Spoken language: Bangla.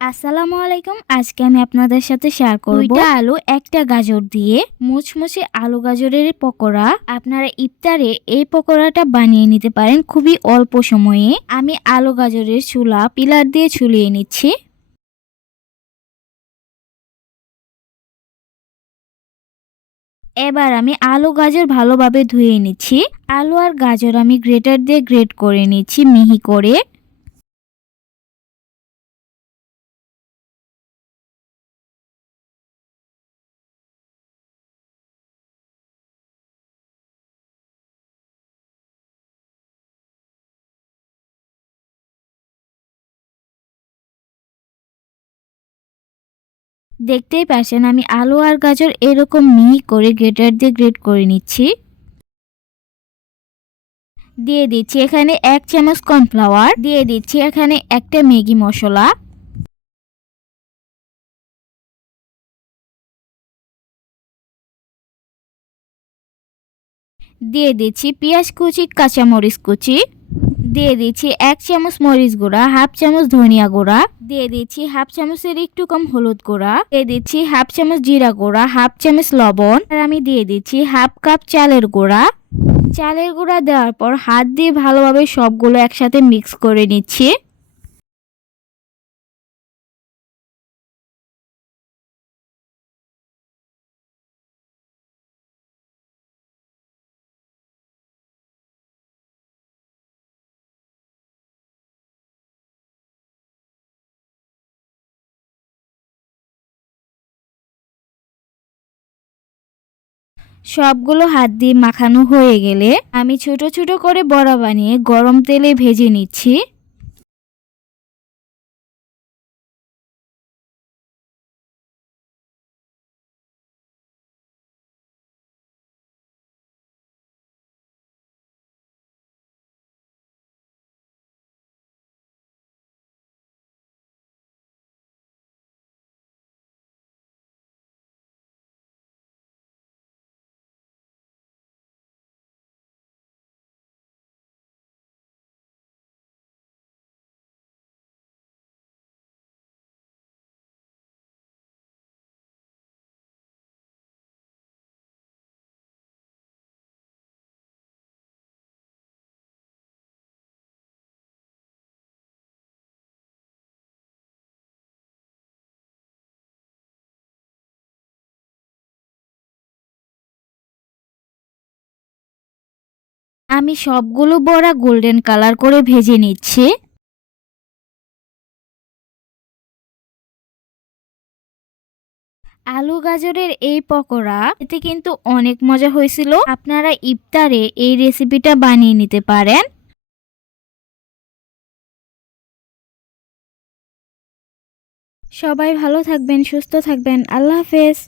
আসসালামু আলাইকুম। আজকে আমি আপনাদের সাথে শেয়ার করব 2টা আলু 1টা গাজর দিয়ে মুচমুচে আলু গাজরের পকোড়া। আপনারা ইফতারে এই পকোড়াটা বানিয়ে নিতে পারেন খুবই অল্প সময়ে। আমি আলু গাজরের চুলা পিলার দিয়ে ছুলিয়ে নিচ্ছি। এবার আমি আলু গাজর ভালোভাবে ধুয়ে নিচ্ছি। আলু আর গাজর আমি গ্রেটার দিয়ে গ্রেট করে নিচ্ছি মিহি করে। দেখতেই পাচ্ছেন আমি আলু আর গাজর এরকম মিহি করে গ্রেটার দিয়ে গ্রেট করে নিচ্ছি। দিয়ে দিচ্ছি এখানে 1 চামচ কর্নফ্লাওয়ার, দিয়ে দিচ্ছি এখানে একটা ম্যাগি মশলা, দিয়ে দিচ্ছি পেঁয়াজ কুচি কাঁচামরিচ কুচি, দিয়ে দিচ্ছি 1 চামচ মরিচ গুঁড়া, হাফ চামচ ধনিয়া গুঁড়া, দিয়ে দিচ্ছি হাফ চামচের একটু কম হলুদ গুঁড়া, দিয়ে দিচ্ছি হাফ চামচ জিরা গুঁড়া, হাফ চামচ লবণ, আর আমি দিয়ে দিচ্ছি হাফ কাপ চালের গুঁড়া। চালের গুঁড়া দেওয়ার পর হাত দিয়ে ভালোভাবে সবগুলো একসাথে মিক্স করে নিচ্ছি। সবগুলো হাত দিয়ে মাখানো হয়ে গেলে আমি ছোট ছোট করে বড়া বানিয়ে গরম তেলে ভেজে নিচ্ছি। আমি সবগুলো বড়া গোল্ডেন কালার করে ভেজে নিচ্ছি। আলু গাজরের এই পকোড়া এতে কিন্তু অনেক মজা হয়েছিল। আপনারা ইফতারে এই রেসিপিটা বানিয়ে নিতে পারেন। সবাই ভালো থাকবেন, সুস্থ থাকবেন। আল্লাহ হাফেজ।